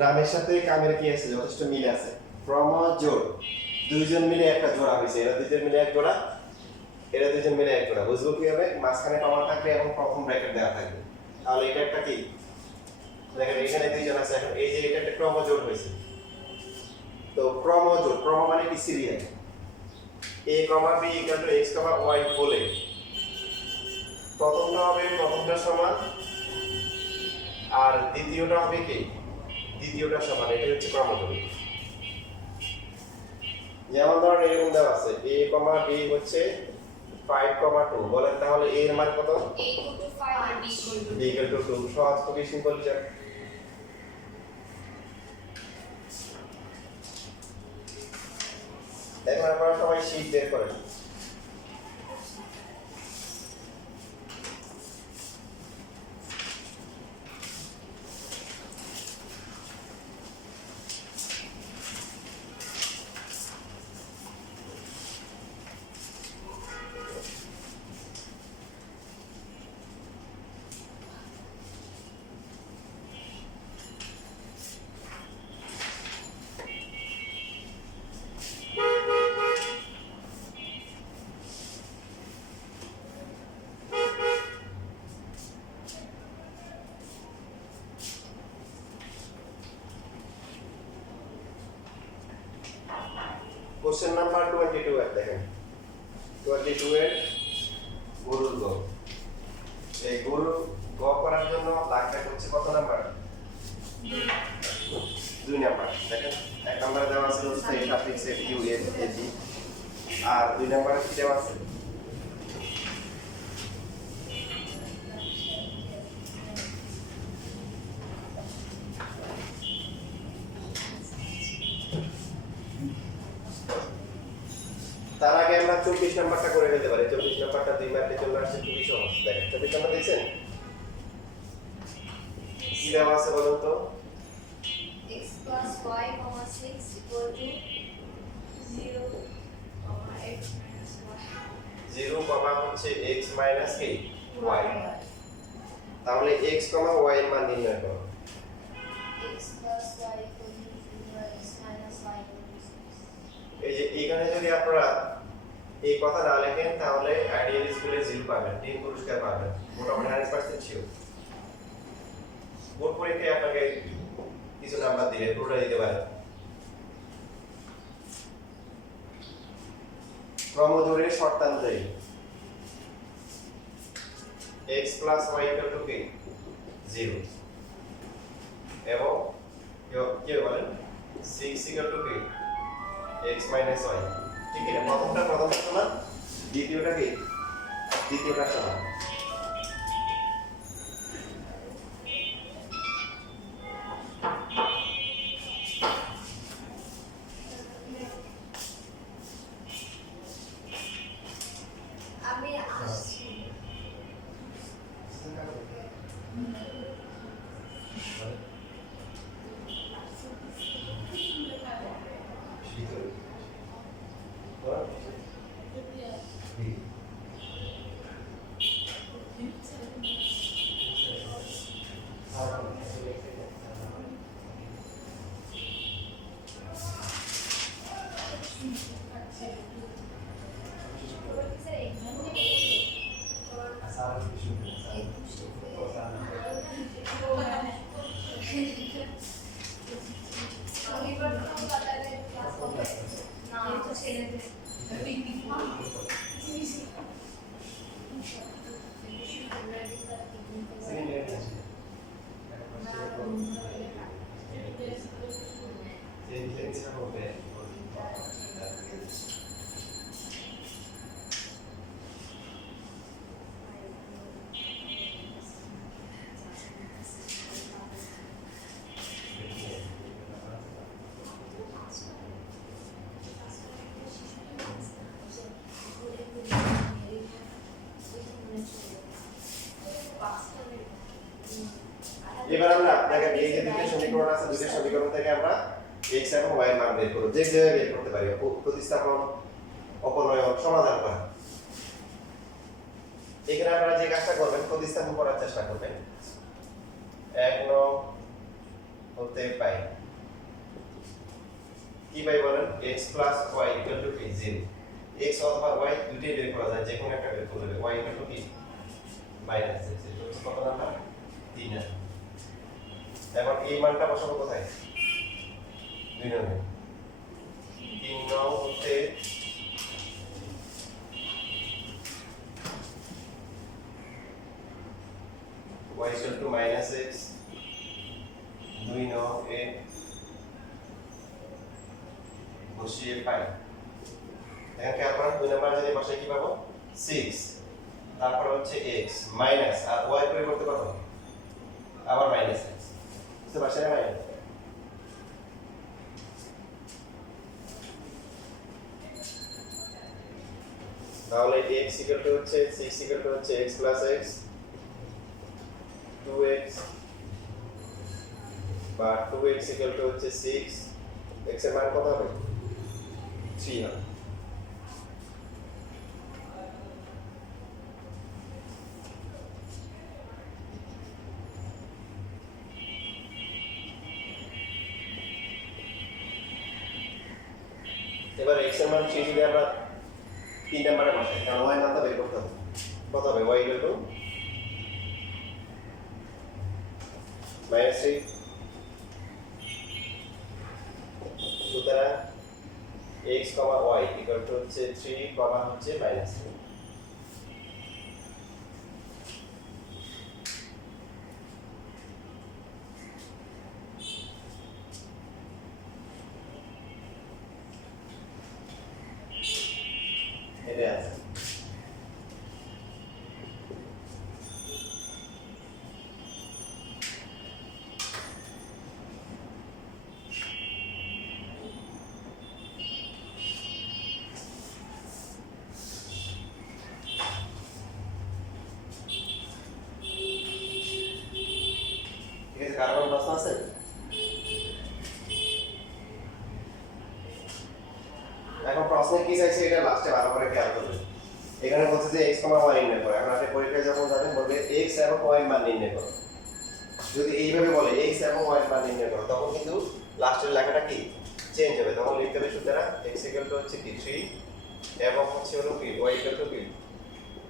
নামের সাথে কামের কি আছে, যথেষ্ট মিল আছে। ক্রমজোড়, দুইজন মিলে একটা জোড়া হয়েছে, এরা দুইজন মিলে এক জোড়া, এরা দুইজন মিলে এক জোড়া। বুঝবো কিভাবে? মাঝখানে কমা থাকবে এবং প্রথম ব্র্যাকেট দেওয়া থাকবে। তাহলে এটা একটা কি, দেখেন এখানে দুইজন আছে, এখন এই যে এটা একটা ক্রমজোড় হয়েছে। তো ক্রমজোড়, ক্রম মানে কি serial. a, b = x, y বলে প্রথমটা হবে প্রথমটার সমান, আর দ্বিতীয়টা হবে কি দ্বিতীয়টার সমান। এটা হচ্ছে ক্রমজোড়। যেমন ধরুন এরকম দেওয়া আছে a, b হচ্ছে 5, 2 বলেন, তাহলে a এর মান কত? a = 5 R b = b = 2। সহজ, খুবই সিম্পল হিসাব। এখন আপনারা সবাই শীট বের করেন। কোশ্চেন নাম্বার 22 এর দেখেন, 22 এর গরুর গ। এই গরুর গ করার জন্য লাগবে হচ্ছে কত নাম্বার? 2 নাম্বার। দেখেন এক নম্বরে দেওয়া আছে হচ্ছে suffix F U N A G, আর 2 নম্বরে কি দেওয়া আছে? তার আগে আমরা 24 নাম্বারটা করে ফেলতে পারি। 24 নাম্বারটা 2 মার্কে চলে আসছে, খুবই সহজ। দেখেন 24 নাম্বার দেখছেন কি দেওয়া আছে বলুন তো? x + y, 6 = 0, x - 0, হচ্ছে x - কি y। তাহলে x, y এর মান নির্ণয় করো। x + y = 0, x - y = 6। এই যে এখানে যদি আপনারা এই কথা না লেখেন তাহলে আইডিয়াল স্কুলে 0 পাবেন, 3 পুরস্কার পাবেন, মোটামুটি 100% শিওর। বোর্ড পরীক্ষায় আপনাকে কিছু নাম্বার দিলে পুরোটা দিতে পারেন। ক্রমজোড়ের শর্তানুযায়ী x + y = কি 0 এবং কি বলেন 6 = কি x - y। ঠিক আছে, প্রথমটা সমান, দ্বিতীয়টা কি দ্বিতীয়টা সমান। আমি আসছি। এবার আমরা দেখেন এই যে দুটো সমীকরণ আছে, দুটো সমীকরণ থেকে আমরা x এবং y এর মান বের করব। যে বের করতে পারি, প্রতিস্থাপন, অপনয়ন, সমাধান করা। এখানে আপনারা যে কাজটা করবেন, প্রতিস্থাপন করার চেষ্টা করবেন। 1 নং হতে পাই x plus y equal to কি 0 x অথবা y দুটোই বের করা যায় যে কোনো একটা বের করলে y ইকুয়াল টু কি মাইনাস x এটা হচ্ছে কত নাম্বার 3 নাম্বার এখন এই মানটা বসাবো কোথায় 2 নম্বরে 3 নং হচ্ছে y equal to minus x 2 নং এ বসিয়ে পাই এখন খেয়াল করেন 2 নাম্বার যদি বসাই কি পাবো 6 তারপর হচ্ছে x মাইনাস আর y পরিবর্তে কত আবার মাইনাস x বুঝতে পারছেন মাইনাস তাহলে x ইকুয়াল টু হচ্ছে 6 ইকুয়াল টু হচ্ছে x প্লাস x 2x বা 2x ইকুয়াল টু হচ্ছে 6 x এর মান কত হবে 3 হবে এবার x এর মান 3 যদি আমরা 3 নম্বরে বসাই কারণ y এর মানটা বের করতে হবে কত হবে y ইকুয়াল টু minus 3 সুতরাং x, y equal to হচ্ছে 3, হচ্ছে minus 3 এটা আছে কারণ প্রশ্ন আছে এখন প্রশ্নে কি চাইছে এটা লাস্টে ভালো করে খেয়াল করবেন এখানে বলছে যে x, y নির্ণয় করো এখন আপনি পরীক্ষায় যখন যাবেন বলবে x এবং y এর মান নির্ণয় করো যদি এইভাবে বলে x এবং y এর মান নির্ণয় করো তখন কিন্তু লাস্টের লেখাটা কি চেঞ্জ হবে তখন লিখতে হবে সুতরাং x ইকুয়াল টু হচ্ছে কি 3 এবং হচ্ছে হলো কি y ইকুয়াল টু কি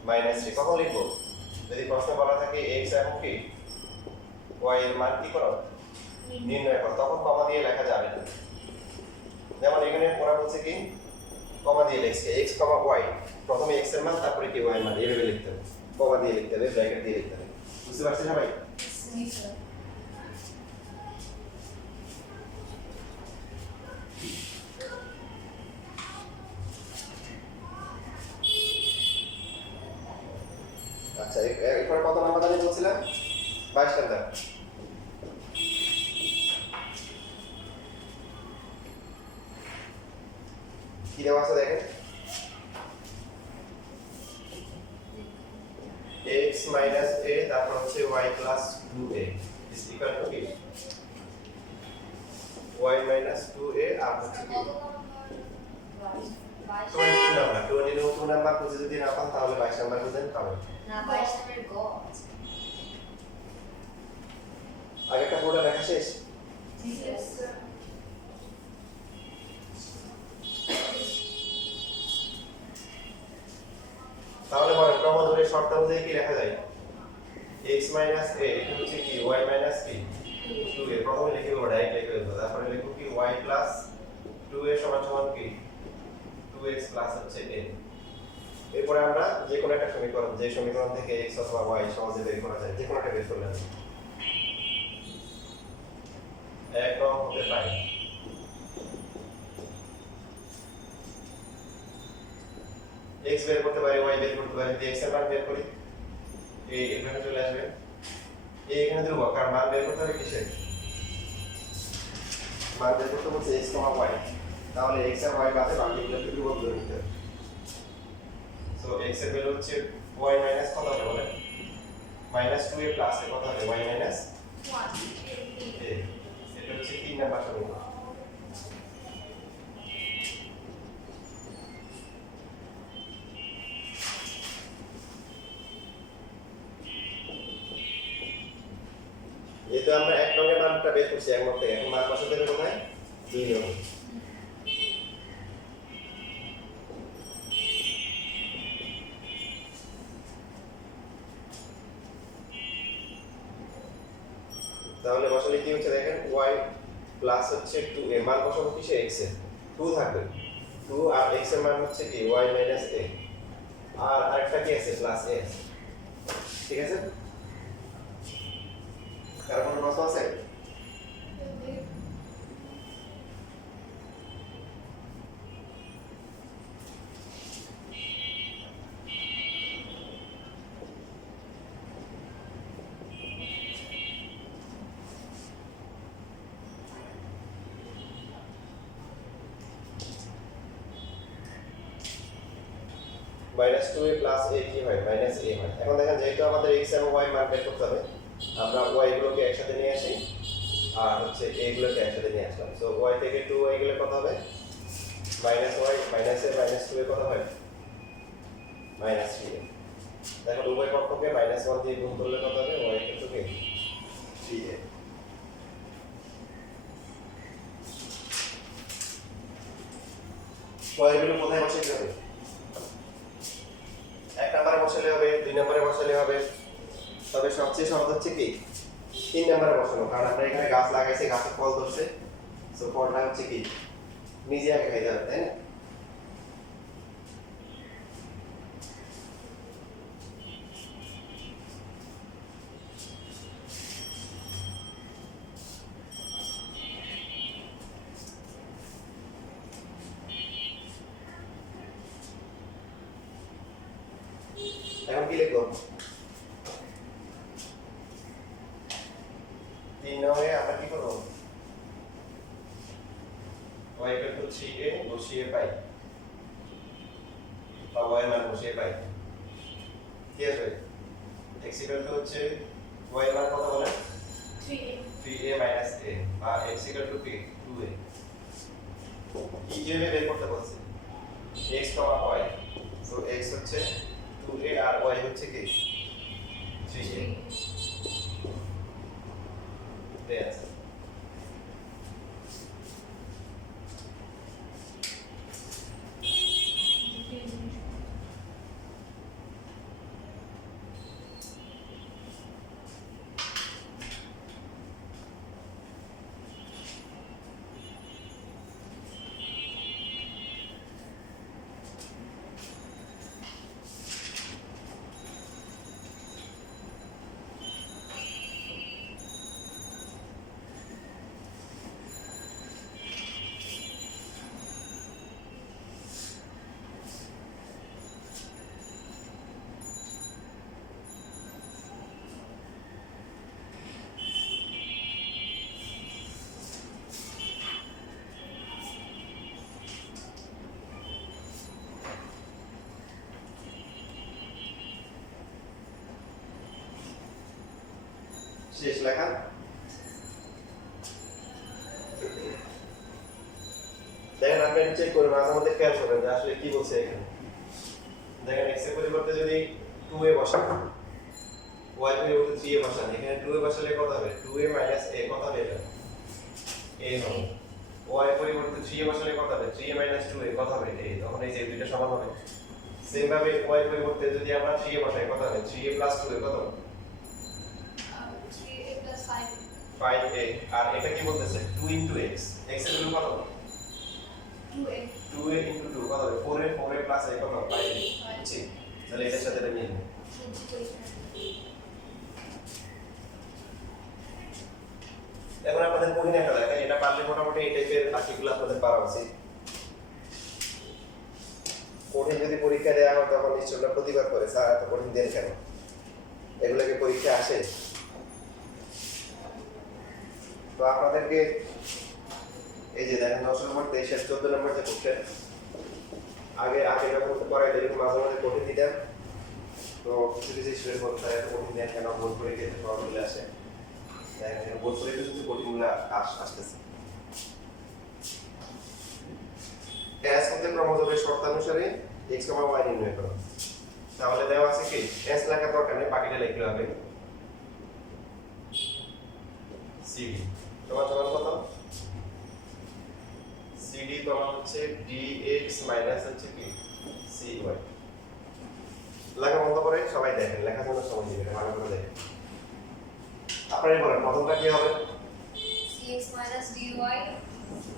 -3 কখন লিখবো যদি প্রশ্নে বলা থাকে x এবং কি y এর মান কি করো নির্ণয় করো তখন কমা দিয়ে লেখা যাবে না যেমন এখানে পড়া বলছে কি কমা দিয়ে লিখছে x, y প্রথমে x এর মান তারপরে কি y এর মান এইভাবে লিখতে হবে কমা দিয়ে লিখতে হবে ব্র্যাকেট দিয়ে লিখতে হবে বুঝতে পারছেন সবাই আচ্ছা এরপর কত নাম্বার আমি বলছিলাম 22 নাম্বার কি দেওয়া আছে দেখেন x minus a তারপর হচ্ছে y plus 2a is equal to কি y minus 2a আর হচ্ছে কি 22 নাম্বার 22 নাম্বার খুঁজে যদি না পান তাহলে 22 নাম্বার খুঁজেন পাবেন না 22 নাম্বার গ আগেরটা পুরোটা লেখা শেষ Yes, sir. তাহলে বলেন ক্রম ধরে শর্ত অনুযায়ী কি লেখা যায় x minus a এটা হচ্ছে কি y minus কি 2a প্রথমে লিখে দেবো ডাইরেক্ট লিখে দেবো তারপরে লিখব কি y plus 2a সমান সমান কি 2x plus হচ্ছে a এরপরে আমরা যে কোনো একটা সমীকরণ যে সমীকরণ থেকে x অথবা y সহজে বের করা যায় যে কোনো একটা বের করলে এক রকম হতে পারে x বের করতে পারি y বের করতে পারি যদি x এর মান বের করি a এখানে চলে আসবে a এখানে দেবো কারণ মান বের করতে হবে কিসের মান বের করতে বলছে x, y তাহলে x আর y বাদে বাকিগুলো একটু ধ্রুবক ধরে নিতে হবে সো x এর ভ্যালু হচ্ছে y মাইনাস কত হবে বলেন -2a প্লাস এ কত হবে y মাইনাস 1 এটা হচ্ছে 3 নাম্বার সমীকরণ যেহেতু আমরা এক রঙের মানটা বের করছি এক মত থেকে এখন মান বসাতে হবে কোথায় 2 নং তাহলে বসালে কি হচ্ছে দেখেন y প্লাস হচ্ছে 2a মান বসাবো কিসে x এ 2 থাকবে 2 আর x এর মান হচ্ছে কি y মাইনাস a আর আরেকটা কি আছে প্লাস a ঠিক আছে কারণ কোনো প্রশ্ন আছে মাইনাস 2a প্লাস a কি হয় মাইনাস a হয় এখন দেখেন যেহেতু আমাদের x এবং y মান বের করতে হবে আমরা y গুলোকে একসাথে নিয়ে আসি আর হচ্ছে a গুলোকে একসাথে নিয়ে আসলাম সো y থেকে 2y গেলে কত হবে minus y minus a minus 2a কত হয় মাইনাস 3a দেখো উভয় পক্ষকে মাইনাস 1 দিয়ে গুণ করলে কত হবে y এর থেকে 3a y গুলো কোথায় বসাতে হবে এক নম্বরে বসালে হবে দুই নম্বরে বসালে হবে তবে সবচেয়ে সহজ হচ্ছে কি তিন নম্বরে বসানো কারণ আমরা এখানে গাছ লাগাইছি গাছে ফল ধরছে সো ফলটা হচ্ছে কি নিজে আগে খাইতে হবে তাই না এখন কি লিখবো তিন নম্বরে আমরা কি করবো y equal to 3a বসিয়ে পাই বা y মান বসিয়ে পাই কি আসবে x equal to হচ্ছে y মান কত বলে 3a minus a বা x equal to কি 2a কি কিভাবে বের করতে বলছে x y সো x হচ্ছে 2a আর y হচ্ছে কি 3a দেয়া আছে শেষ লেখা দেখেন আপনি চেক করে মাঝে মধ্যে খেয়াল করবেন যে আসলে কি বলছে এখানে দেখেন x এর পরিবর্তে যদি 2a বসান y এর পরিবর্তে 3a বসান এখানে 2a বসালে কত হবে 2a minus a কত হবে এটা a হবে y এর পরিবর্তে 3a বসালে কত হবে 3a minus 2a কত হবে a তখন এই যে দুইটা সমান হবে সেম ভাবে y এর পরিবর্তে যদি আমরা 3a বসাই কত হবে 3a plus 2a কত 3a plus 5 5a আর এটা কি বলতেছে 2 into x x এর ভ্যালু কত 2a 2a into 2 কত হবে 4a plus a কত 5a বুঝছি তাহলে এটার সাথে এটা মিল এখন আপনাদের কঠিন একটা দেখেন এটা পারলে মোটামুটি এই টাইপের আর্টিকেল আপনাদের পারা উচিত কঠিন যদি পরীক্ষা দেওয়া হয় তখন নিশ্চয়ই প্রতিবাদ করে স্যার এত কঠিন দেন কেন এগুলোকে পরীক্ষা আসে তো আপনাদেরকে এই যে দেখেন 9 নম্বর 23 আর 14 নম্বর যে কোশ্চেন আগে যখন পড়াই এরকম মাঝে মাঝে কঠিন দিতাম তো কিছু কিছু স্টুডেন্ট বলতে এত কঠিন দেন কেন বোর্ড পরীক্ষাতে প্রবলেম আসে দেখেন বোর্ড পরীক্ষাতে কিন্তু কঠিনগুলো আসতেছে s মধ্যে ক্রমযোগের শর্তানুসারে x, y নির্ণয় করো তাহলে দেওয়া আছে কি s লেখা দরকার নেই বাকিটা লিখলে হবে cd তোমার কত cd তোমার হচ্ছে dx মাইনাস হচ্ছে কি cy লেখা বন্ধ করে সবাই দেখেন লেখার জন্য সময় দিবেন ভালো করে দেখেন আপনারাই বলেন প্রথমটা কি হবে? cx minus dy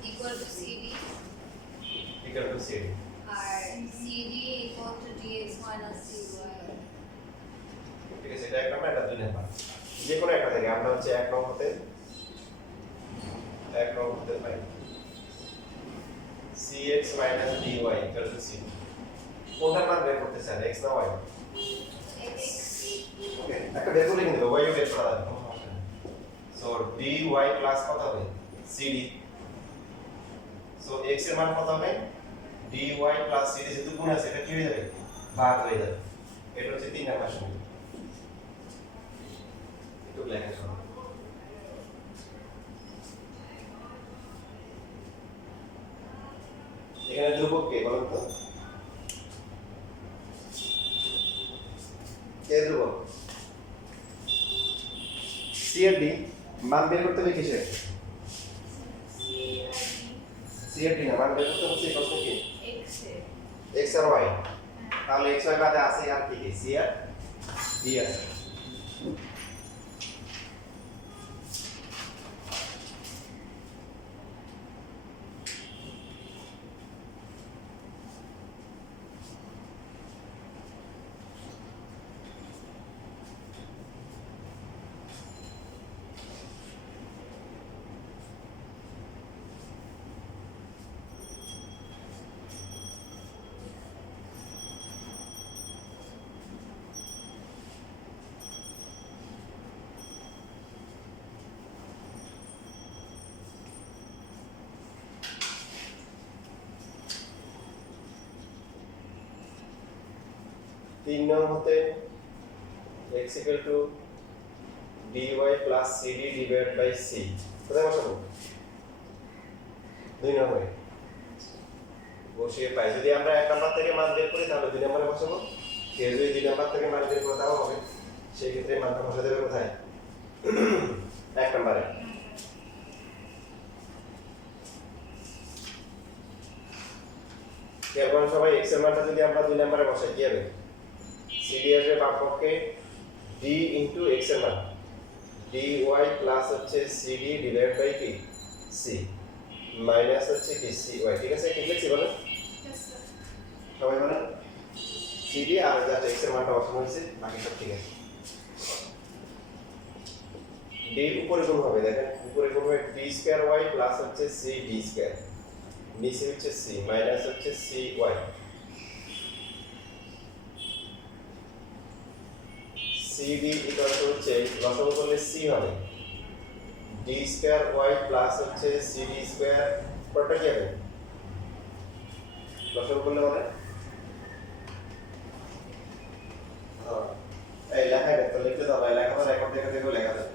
equal to cd equal to C. আর cd equal to dx minus dy ঠিক আছে, এটা এক নাম্বার, এটা দুই নাম্বার। যে কোনো একটা থেকে আমরা হচ্ছে এক নম্বরতে পাই cx dy equal to c। কোনটার মান বের করতে চান, x না y? x ওকে, একটা বের করে কিন্তু y ও বের করা যাবে, কোনো সমস্যা নেই। সো dy প্লাস কত হবে? cd। সো x এর মান কত হবে? dy প্লাস cd, যেহেতু গুণ আছে এটা কি হয়ে যাবে? ভাগ হয়ে যাবে। এটা হচ্ছে 3 নাম্বার সমীকরণ। একটু লেখা শোনো। এখানে ধ্রুবক কে বলুন তো? কে ধ্রুবক? সি আর ডি মান বের করতে হবে কিসে? সি আর ডি না, মান বের করতে হচ্ছে প্রশ্ন কি? x এর x আর y। তাহলে x y বাদে আছে আর কি কি? সি আর ডি আছে। তিন নং হতে x equal to dy plus cd divided by c কোথায় বসাবো? দুই নম্বরে বসিয়ে পাই। যদি আমরা এক নাম্বার থেকে মান বের করি তাহলে দুই নম্বরে বসাবো। কেউ যদি দুই নাম্বার থেকে মান বের করে তাও হবে, সেই ক্ষেত্রে মানটা বসা দেবে কোথায়? এক নম্বরে। এখন সবাই x এর মানটা যদি আমরা দুই নম্বরে বসাই কি হবে? cd আসবে বাম পক্ষে d into x এর মান dy প্লাস হচ্ছে cd ডিভাইড বাই কি c মাইনাস হচ্ছে কি cy। ঠিক আছে, ঠিক লিখছি বলেন সবাই বলেন। cd আর জাস্ট x এর মানটা বসানো হয়েছে, বাকি সব ঠিক আছে। d উপরে গুণ হবে, দেখেন উপরে গুণ হবে d স্কয়ার y প্লাস হচ্ছে c d স্কয়ার, নিচে হচ্ছে c মাইনাস হচ্ছে cy। cd ইকুয়াল টু হচ্ছে লসাগু করলে c হবে d স্কয়ার y প্লাস হচ্ছে cd স্কয়ার, পুরোটা কি হবে? লসাগু করলে মানে এই লেখা দেখতে লিখতে হবে, লেখা তো রেকর্ড দেখে দেখে লেখা যাবে,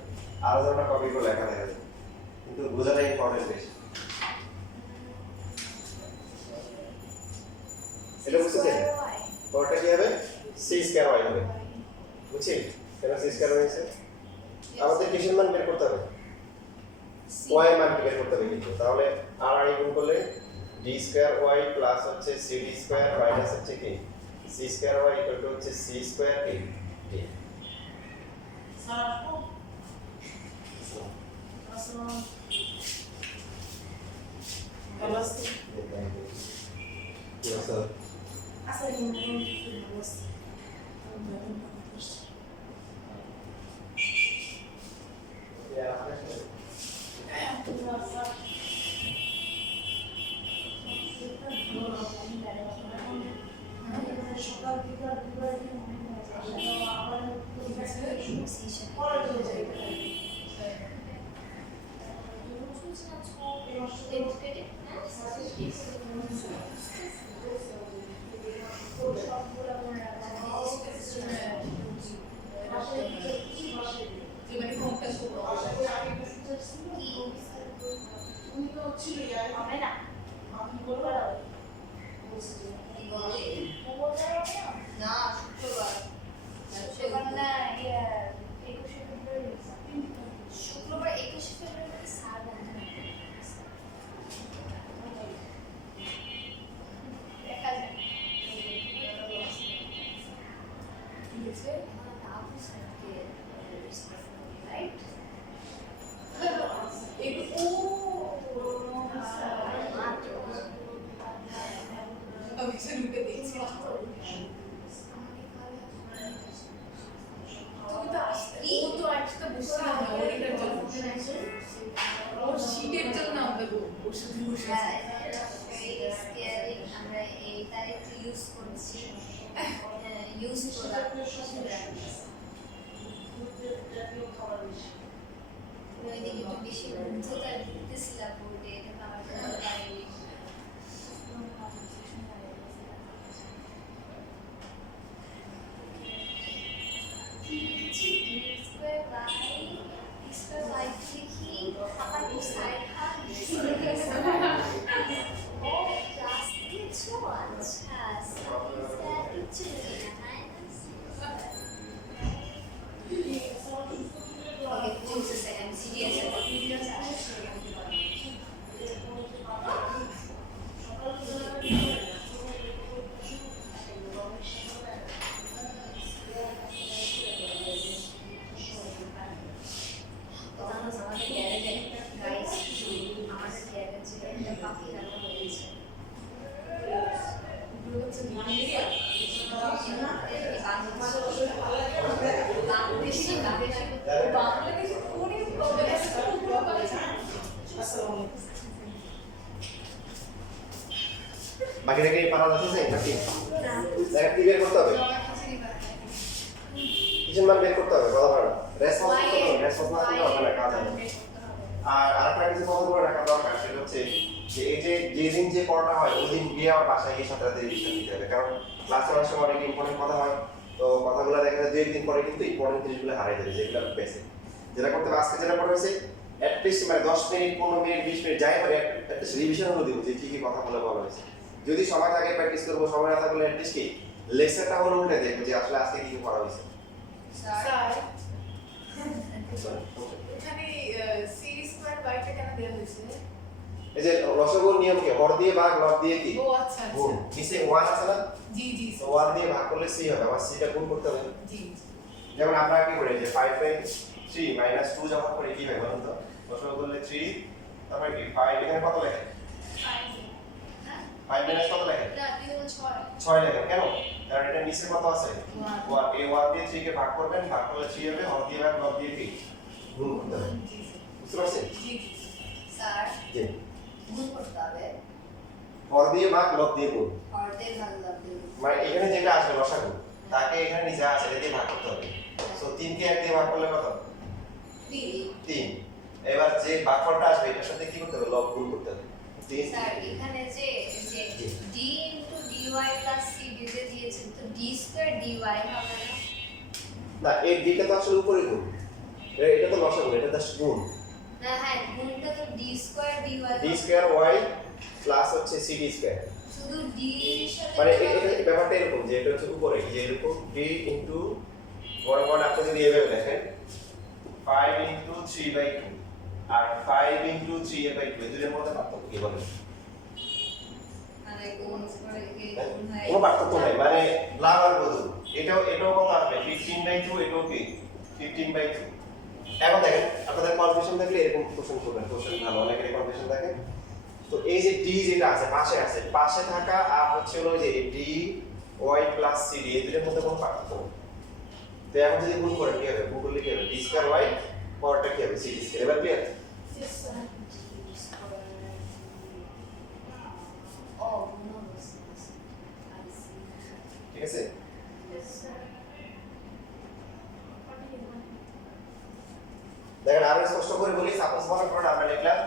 আরো যেটা কপি করে লেখা দেখা যাবে, কিন্তু বোঝাটা ইম্পর্টেন্ট বেশি। এটা বুঝতে পুরোটা কি হবে? c স্কয়ার y হবে, বুঝছি? কেন c স্কয়ার হয়েছে? আমাদের কিসের মান বের করতে হবে? y এর মান বের করতে হবে কিন্তু। তাহলে r আর গুণ করলে d স্কয়ার y প্লাস হচ্ছে cd স্কয়ার মাইনাস হচ্ছে কি c square y equal to হচ্ছে c স্কয়ার কি d। শুক্রবার 21 ফেব্রুয়ারি স্যার বন্ধ দেখা যায় ঠিক আছে। Right very scary. আমরা এইটা একটু ইউজ করছি। ইউজ প্রোডাক্ট ওইদিকে একটু বেশি উচ্চতা দিতেছিলাম বোর্ডে, এটা আমার জন্য পারিনি। Okay, just a second. Serious. বাকিটা কি পারা যাচ্ছে নাকি দেখা কি বের করতে হবে কিচেন মান বের করতে হবে কথা বলো রেসপন্স না করলে হবে না কাজ হবে আর আরেকটা কিছু কথা বলে রাখা দরকার সেটা হচ্ছে যে এই যে যেদিন যে পড়াটা হয় ওই দিন গিয়ে আমার বাসায় গিয়ে সাথে সাথে রিভিশন দিতে হবে কারণ ক্লাসে অনেক সময় অনেক ইম্পর্টেন্ট কথা হয় তো কথাগুলো দেখা যায় 2-1 দিন পরে কিন্তু ইম্পর্টেন্ট জিনিসগুলো হারিয়ে যাবে যেগুলো বেসিক যেটা করতে হবে আজকে যেটা পড়া হয়েছে অ্যাটলিস্ট মানে 10 মিনিট 15 মিনিট 20 মিনিট যাই পারে অ্যাটলিস্ট রিভিশন হলো দিব যে কি কি কথা বলা হয়েছে যদি সময় থাকে প্র্যাকটিস করবো সময় না থাকলে অ্যাটলিস্ট কি লেসনটা হলো উল্টে দেখবো যে আসলে আজকে কি পড়া হয়েছে স্যার এখানে সিরিজ স্কয়ার বাইটা কেন দেওয়া হয়েছে? এই যে রসগোল নিয়ম কি হর দিয়ে ভাগ লব দিয়ে কি ও আচ্ছা গুণ নিচে 1 আছে না জি জি তো 1 দিয়ে ভাগ করলে c হবে আবার c টা গুণ করতে হবে জি যেমন আমরা কি করি যে 5/3 2 যখন করি কি হয় বলুন তো রসগোল করলে 3 তারপর কি 5 এখানে কত লেখে 5 মাইনাস কত লেখে 6 লেখেন কেন কারণ এটা নিচে কত আছে 1 এই 1 দিয়ে 3 কে ভাগ করবেন ভাগ করলে 3 হবে হর দিয়ে ভাগ লব দিয়ে কি গুণ করতে হবে বুঝতে পারছেন জি স্যার জি গুণ করতে হবে হর দিয়ে ভাগ লব দিয়ে গুণ অর্ধেক ভাগ লাগবে মানে এখানে যেটা আসবে লসাগু তাকে এখানে নিচে আছে এটা দিয়ে ভাগ করতে হবে সো 3 কে 1 দিয়ে ভাগ করলে কত 3 এবার যে ভাগফলটা আসবে এটার সাথে কি করতে হবে লব গুণ করতে হবে 3 স্যার এখানে যে d dy c দিতে দিয়েছেন তো d স্কয়ার dy হবে না না এই দিকটা তো আসলে উপরে গুণ এটা তো লসাগু এটা তো গুণ না হ্যাঁ গুণটা তো d square dy d square y plus হচ্ছে cd স্কয়ার শুধু d এর সাথে মানে এটা ব্যাপারটা এরকম যে এটা হচ্ছে উপরে যে এরকম d ইনটু বড় বড় আপনি যদি এভাবে দেখেন 5 ইনটু 3/2 আর 5 ইনটু 3/2 এই দুটোর মধ্যে পার্থক্য কি বলেন মানে গুণ করে গুণ হয় কোনো পার্থক্য নাই মানে লাভ আর বধু এটাও কত আসবে 15/2 এটাও কি 15/2 এখন দেখেন আপনাদের কনফিউশন থাকলে এরকম কোশ্চেন করবেন কোশ্চেন ভালো অনেকের কনফিউশন থাকে তো এই যে d যেটা আছে পাশে থাকা আর হচ্ছে হলো যে d y প্লাস cd এই দুটোর মধ্যে কোনো পার্থক্য নেই তো এখন যদি গুণ করেন কি হবে গুণ করলে কি হবে d স্কয়ার y পরটা কি হবে cd স্কয়ার এবার ক্লিয়ার ও গুণ হচ্ছে ঠিক আছে দেখেন আরো স্পষ্ট করে বলি সাপোজ মনে করুন আমরা লিখলাম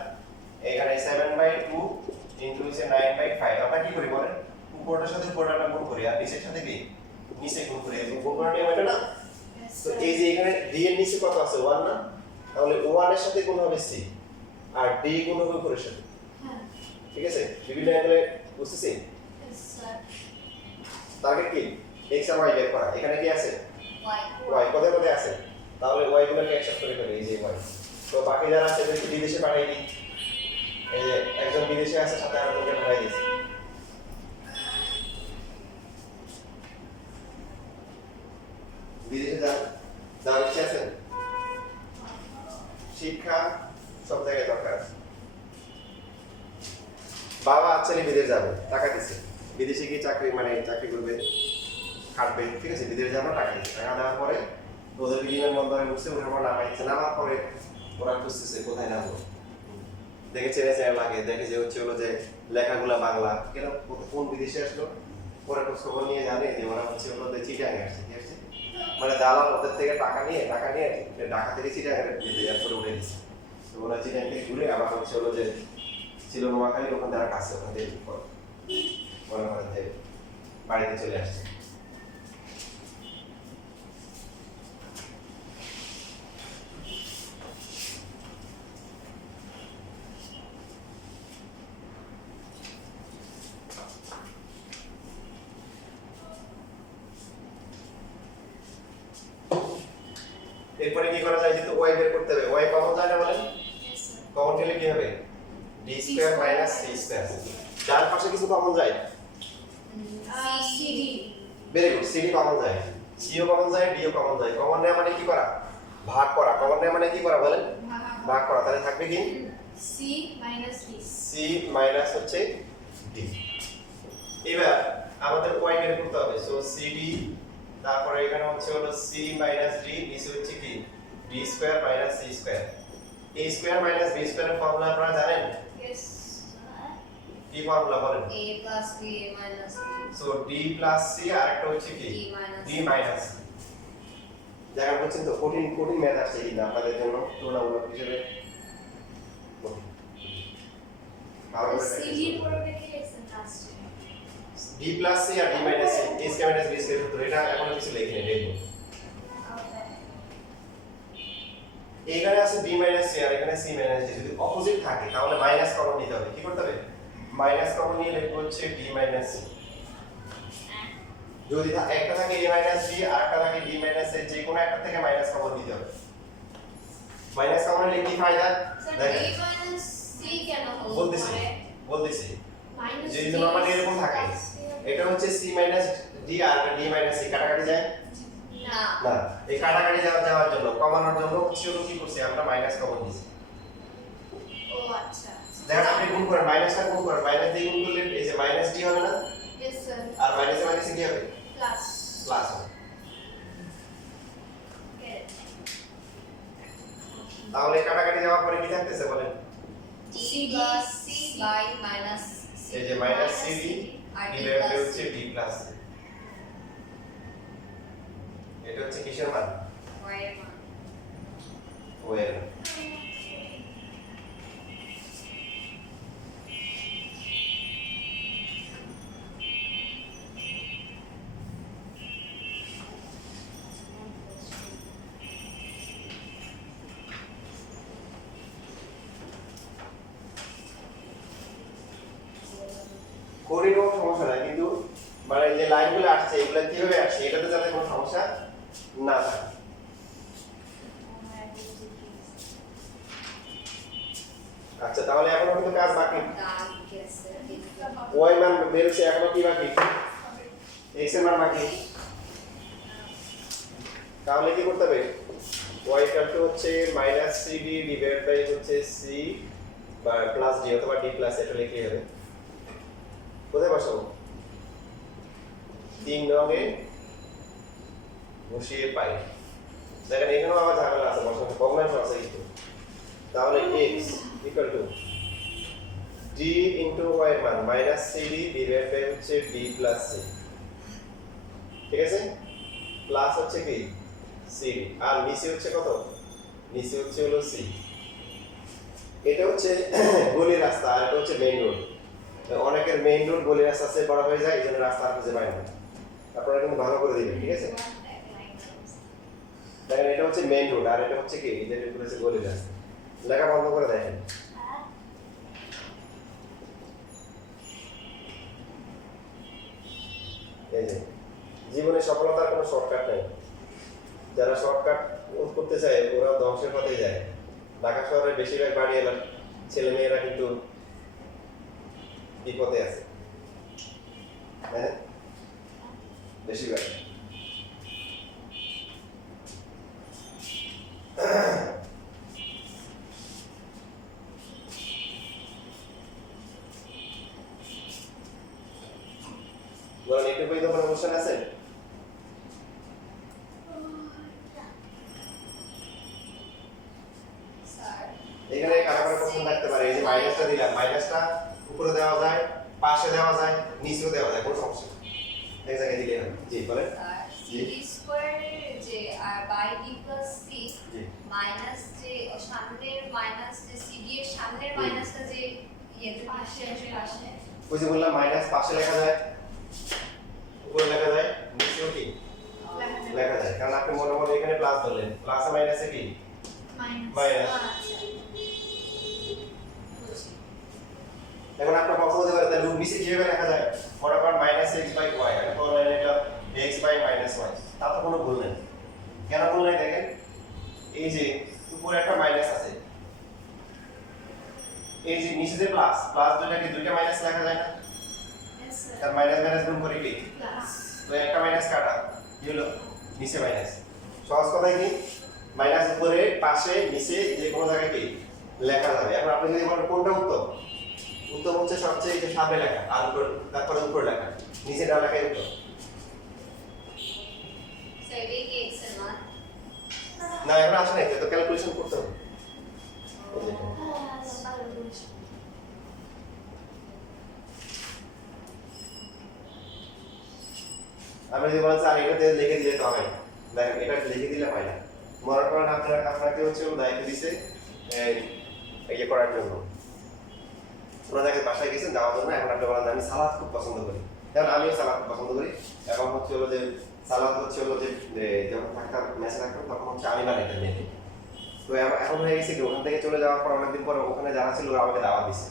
এখানে 7/2 ইনটু 9/5 আমরা কি করি বলেন উপরটার সাথে উপরটা গুণ করি আর নিচের সাথে কি নিচে গুণ করি এই গুণ করার নিয়ম এটা না তো এই যে এখানে d এর নিচে কত আছে 1 না তাহলে 1 এর সাথে গুণ হবে c আর d গুণ হবে উপরের সাথে হ্যাঁ ঠিক আছে বিভিন্ন অ্যাঙ্গেলে বুঝতেছেন স্যার টার্গেট কি x আর y বের করা এখানে কি আছে y y কোথায় কোথায় আছে তাহলে y গুলোকে একসাথে করে ফেলি এই যে y তো বাকি যারা আছে এদেরকে বিদেশে পাঠাই দিই এই যে একজন বিদেশে আছে সাথে আরেকজনকে পাঠাই দিয়েছি বিদেশে যাওয়ার ইচ্ছে আছে শিক্ষা সব জায়গায় দরকার বাবা অ্যাকচুয়ালি বিদেশ যাবে টাকা দিচ্ছে বিদেশে গিয়ে চাকরি করবে খাটবে ঠিক আছে বিদেশে যাবো টাকা দিচ্ছে টাকা দেওয়ার পরে ওদের বিমান বন্দরে বসে ওঠার পর নামাই দিচ্ছে নামার পরে ওরা খুঁজতেছে কোথায় নামবো দেখে চেনে চেনে লাগে, দেখে যে হচ্ছে হলো যে লেখাগুলা বাংলা, কেন কোন বিদেশে আসলো, পরে খোঁজ খবর নিয়ে জানে যে ওরা হচ্ছে হলো যে চিটাঙে আসছে, ঠিক আছে, মানে দালাল ওদের থেকে টাকা নিয়ে ঢাকা থেকে চিটাঙে এয়ারপোর্টে উঠে দিচ্ছে। তো ওরা চিটাং থেকে ঘুরে আবার হচ্ছে হলো যে ছিল নোয়াখালী, ওখান থেকে কাছে, ওখান থেকে মনে করেন যে বাড়িতে চলে আসছে। এরপরে কি করা যায়, যেহেতু ওয়াই বের করতে হবে, ওয়াই কমন যায় না বলেন, Yes, sir. কমন গেলে কি হবে, D square minus C square. চার পাশে কিছু কমন যায়, CD. Very good, CD common যায়, সিও কমন যায়, ডিও কমন যায়। কমন নেওয়া মানে কি করা, ভাগ করা। কমন নেওয়া মানে কি করা বলেন, ভাগ করা। তাহলে থাকবে কি, C minus D. C minus হচ্ছে ডি। এবার আমাদের ওয়াই বের করতে হবে, সো সিডি, তারপরে এখানে হচ্ছে হলো সি মাইনাস ডি, নিচে হচ্ছে কি D square minus C square. A square minus B স্কয়ারের ফর্মুলা আপনারা জানেন, Yes, কি ফর্মুলা বলেন, A plus B minus B. So D plus C আর একটা হচ্ছে কি D minus ডি মাইনাস। জায়গা বলছেন তো, কঠিন কঠিন ম্যাথ আসছে কিন্তু আপনাদের জন্য তুলনামূলক হিসেবে কঠিন। ভালো করে CD পড়বে কি লিখছেন লাস্টে? ডি প্লাস সি আর ডি মাইনাস সি, এ স্কয়ার মাইনাস বি স্কয়ার সূত্র, এটা এখনো কিছু লিখিনি, দেখবো। এখানে আছে ডি মাইনাস সি আর এখানে সি মাইনাস ডি, যদি অপোজিট থাকে তাহলে মাইনাস কমন নিতে হবে। কি করতে হবে, মাইনাস কমন নিয়ে লিখবো হচ্ছে ডি মাইনাস সি। যদি একটা থাকে a মাইনাস ডি আর একটা থাকে d মাইনাস এ, যে কোনো একটা থেকে মাইনাস কমন নিতে হবে। মাইনাস কমন নিলে কি ফায়দা, স্যার দেখেন A minus C কেন হলো বলতেছি পরে? বলতেছি, Minus যদি D নরমালি এরকম থাকে, plus C এটা হচ্ছে c মাইনাস ডি আর d মাইনাস সি, কাটাকাটি যায় না। না, এই কাটাকাটি যাওয়ার জন্য, কমানোর জন্য হচ্ছে হলো কি করছি আমরা, মাইনাস কমন নিয়েছি। ও আচ্ছা। দেখেন আপনি গুণ করেন, মাইনাসটা গুণ করেন, মাইনাস দিয়ে গুণ করলে এই যে মাইনাস ডি হবে না, Yes sir. আর মাইনাসে মাইনাসে কি হবে, Plus. প্লাস হবে। Get it. তাহলে কাটাকাটি যাওয়ার পরে কি থাকতেছে বলেন, D plus C by minus C. এই যে মাইনাস সি ডি আর D ডিভাইড plus হচ্ছে ডি প্লাস সি। এটা হচ্ছে কিসের মান, Y এর মান। ও এর। করির কোনো সমস্যা নাই, কিন্তু মানে যে লাইনগুলো আসছে এগুলো কিভাবে আসছে এটাতে যাতে কোনো সমস্যা না থাকে। আচ্ছা তাহলে এখনো কিন্তু কাজ বাকি, দাগ গেছে। ওয়াই মান বেরোচ্ছে, এখনো কি বাকি, এক্স এর মান বাকি। তাহলে কি করতে হবে, ওয়াই ইকুয়াল টু হচ্ছে minus C D divide by হচ্ছে সি বা প্লাস ডি অথবা ডি প্লাস, এটা লিখে হবে। কোথায় বসাবো, 3 নগে বসিয়ে পাই। দেখেন এখানেও আবার ঝামেলা আছে, বসানো ভগ্নাংশ আছে কিন্তু। তাহলে x equal to d into y এর মান মাইনাস cd ডিভাইড বাই হচ্ছে d প্লাস c, ঠিক আছে, প্লাস হচ্ছে কি cd, আর নিচে হচ্ছে কত, নিচে হচ্ছে হলো c। এটা হচ্ছে গলির রাস্তা আর এটা হচ্ছে মেইন রোড। অনেকের মেইন রোড গলির রাস্তা আছে বড় হয়ে যায়, এই জন্য রাস্তা আর খুঁজে পায় না। আপনারা কিন্তু ভালো করে দিবেন, ঠিক আছে। দেখেন এটা হচ্ছে মেইন রোড আর এটা হচ্ছে কি, এটা হচ্ছে গলির রাস্তা। লেখা বন্ধ করে দেখেন, এই যে জীবনে সফলতার কোনো শর্টকাট নেই। যারা শর্টকাট করতে চায় ওরা ধ্বংসের পথে যায়। ঢাকা শহরের বেশিরভাগ বাড়িওয়ালা ছেলে মেয়েরা কিন্তু বিপদে আছে, হ্যাঁ বেশিরভাগ। বলেন একটু পর্যন্ত কোনো কোশ্চেন আছে? স্যার এখানে কারা কারা কোশ্চেন থাকতে পারে, এই যে মাইনাস মাইনাসটা দিলাম, মাইনাসটা উপরে দেওয়া যায়, পাশে দেওয়া যায়, নিচেও দেওয়া যায়, কোনো সমস্যা নেই। এক জায়গায় দিলে হবে। জি বলেন। স্যার সিডি স্কয়ারের যে বাই ডি প্লাস সি জি। মাইনাস যে সামনের মাইনাস যে সিডি এর সামনের মাইনাসটা যে ইয়েতে পাশে পাশে ওই যে বললাম মাইনাস পাশে লেখা যায়, উপরে লেখা যায়, নিচেও কি লেখা যায়, কারণ আপনি মনে মনে এখানে প্লাস ধরলেন, প্লাসে মাইনাসে কি মাইনাস। এখন আপনার কথা বলতে পারেন তাহলে রুট নিচে কিভাবে লেখা যায়, মনে করেন মাইনাস এক্স বাই ওয়াই, আমি তো লাইনে লিখলাম এক্স বাই মাইনাস ওয়াই, তা তো কোনো ভুল নেই। কেন ভুল নেই দেখেন, এই যে উপরে একটা মাইনাস আছে, এই যে নিচে যে প্লাস, প্লাস দুইটা মাইনাস লেখা যায় না, তার মাইনাস মাইনাস গুণ করে কি, তো একটা মাইনাস কাটা, কি হলো নিচে মাইনাস। সহজ কথায় কি, মাইনাস উপরে পাশে নিচে যে কোনো জায়গায় কি লেখা যাবে। এখন আপনি যদি বলেন কোনটা উত্তম, উত্তম হচ্ছে সবচেয়ে যে সামনে লেখা, আর উপর তারপরে উপরে লেখা, নিচে না লেখাই উত্তম। স্যার এই কি এক্স এর মান না এখন আসে নাই, তো ক্যালকুলেশন করতে হবে। আমি যদি বলেন স্যার এটাতে লিখে দিলে তো হয় না, দেখেন এটা লিখে দিলে হয় না। মনে করেন আপনাকে হচ্ছে দায়িত্ব দিছে এই যে করার জন্য, কোনো জায়গায় বাসায় গেছেন যাওয়ার জন্য, এখন আপনি বলেন আমি সালাদ খুব পছন্দ করি, যেমন আমিও সালাদ খুব পছন্দ করি, এখন হচ্ছে হলো যে সালাদ হচ্ছে হলো যে যখন থাকতাম মেসে থাকতাম তখন হচ্ছে আমি বানাইতাম মেয়েকে। তো এখন হয়ে গেছে কি ওখান থেকে চলে যাওয়ার পর অনেকদিন পর ওখানে যারা ছিল ওরা আমাকে দাওয়াত দিছে,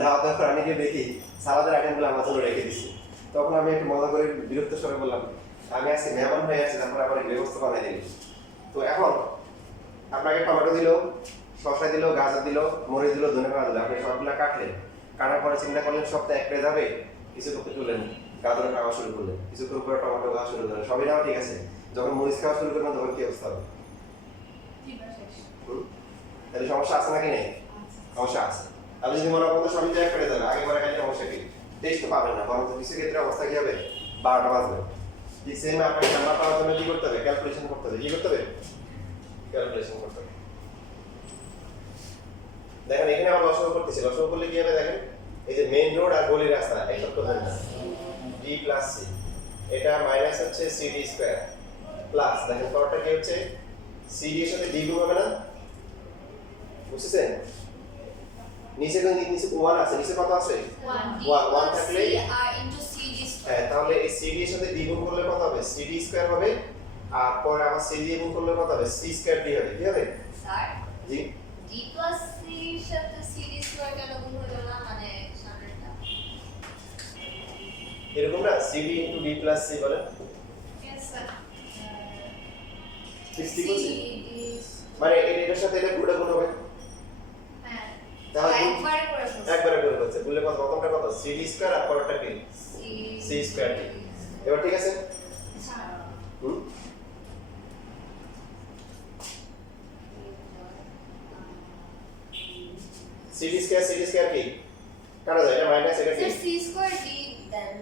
দাওয়াত দেওয়ার পর আমি গিয়ে দেখি সালাদের আইটেমগুলো আমার জন্য রেখে দিচ্ছে। তখন আমি একটু মজা করে বিরক্ত স্বরে বললাম আমি আছি মেহমান হয়ে আছি, তারপরে আমার এই ব্যবস্থা বানাই দিলি। তো এখন আপনাকে টমেটো দিল, শসা দিল, গাজর দিল, মরিচ দিল, ধনেপাতা দিল, আপনি সবগুলো কাটলেন, কাটার পরে চিন্তা করলেন সব তো এক পেয়ে যাবে, কিছু করতে তুললেন, গাজর খাওয়া শুরু করলেন, কিছুক্ষণ পরে টমেটো খাওয়া শুরু করলেন, সবই নেওয়া ঠিক আছে, যখন মরিচ খাওয়া শুরু করলেন তখন কি অবস্থা হবে? তাহলে সমস্যা আছে নাকি নেই? সমস্যা আছে। আপনি যদি মনে করেন সবই তো এক পেয়ে যাবে, আগে পরে খাইলে সমস্যা কি, টেস্ট তো পাবেন না, বরং কিছু ক্ষেত্রে অবস্থা কি হবে, 12টা বাজবে। ঠিক সেম আপনাকে নাম্বার পাওয়ার জন্য কি করতে হবে, ক্যালকুলেশন করতে হবে। কি করতে হবে? ক্যালকুলেশন করতে হবে। দেখেন এখানে আমরা লসাগু করতেছি, লসাগু করলে কি হবে দেখেন, এই যে মেইন রোড আর গলির রাস্তা এই সব করবেন না, ডি প্লাস সি, এটা মাইনাস হচ্ছে সিডি স্কয়ার প্লাস, দেখেন পরটা কি হচ্ছে সিডি এর সাথে ডি গুণ হবে না, বুঝছেন? নিচে কোন নিচে 1 আছে, নিচে কত আছে 1 থাকলে আর ইনটু সিডি হ্যাঁ, তাহলে এই সিডি এর সাথে ডি গুণ করলে কত হবে, সিডি স্কয়ার হবে, আর পরে আবার সিডি গুণ করলে কত হবে, সি স্কয়ার ডি হবে। কি হবে স্যার জি? ডি প্লাস সি এর সাথে সিডি স্কয়ার কেন গুণ হলো না, মানে সামনেরটা এরকম না, CD into D plus C বলেন, ঠিক বলছি? মানে এটার সাথে এটা পুরোটা গুণ হবে, তাহলে একবারে গুণ করছে, বললে কত, প্রথমটা কত সিডি স্কয়ার আর পরেরটা কি সি স্কয়ার ডি। এবার ঠিক আছে, হুম সিডি স্কয়ার কি কাটা যায়, এটা মাইনাস এটা কি সি স্কয়ার ডি দেন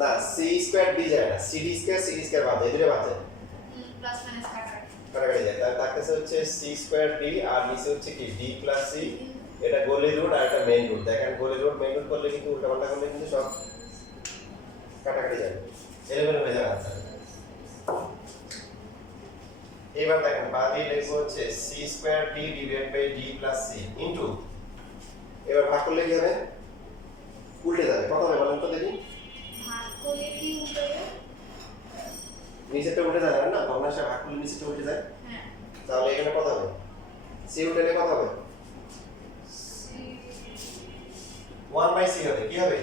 না, সি স্কয়ার ডি যায় না, সিডি স্কয়ার বাদ যায়, দুটো বাদ যায়, প্লাস মাইনাস কাটাকাটি যায়, তাহলে থাকতেছে হচ্ছে সি স্কয়ার ডি আর নিচে হচ্ছে কি ডি প্লাস সি, এটা গলি রুট আর এটা মেইন রুট। দেখেন গলি রুট মেইন রুট করলে কিন্তু উল্টাপাল্টা করলে কিন্তু সব কাটাকাটি যাবে, এলেভেন হয়ে যাবে আনসার। এবার দেখেন বাকি লিখবো হচ্ছে C square D divide by D plus C into, এবার ভাগ করলে কি হবে, উল্টে যাবে, কত হবে বলেন তো দেখি, ভাগ করলে কি উল্টে যাবে? নিচেরটা উল্টে যাবে না, ভগ্নাংশে ভাগ করলে নিচেরটা উল্টে যায়, হ্যাঁ তাহলে এখানে কত হবে, সি উল্টেলে কত হবে, 1/c হবে। কি হবে,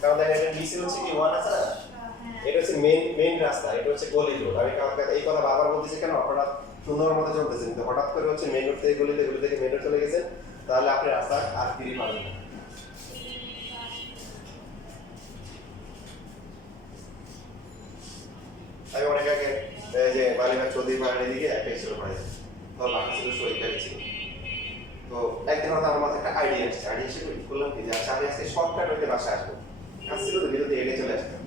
কারণ দেখেন এটা নিচে হচ্ছে কি 1 আছে না, এটা হচ্ছে মেইন রাস্তা, এটা হচ্ছে গলি রোড। আমি কাউকে এই কথা বারবার বলতেছি কেন, আপনারা সুন্দর মতো চলতেছেন, কিন্তু হঠাৎ করে হচ্ছে মেইন রোড থেকে গলি থেকে মেইন রোড চলে গেছেন, তাহলে আপনি রাস্তা আর ফিরে পাবেন না। আমি অনেক আগে যে বালিমার চৌধুরী পাহাড়ের দিকে একটা স্কুল পড়াইছি, তো বাসা ছিল শহীদ ছিল, তো একদিন হয়তো আমার মাথায় একটা আইডিয়া এসে করলাম কি যে আচ্ছা আমি আজকে শর্টকাট হইতে বাসায় আসবো, কাজ ছিল তো বিরতি এড়িয়ে চলে আসতাম,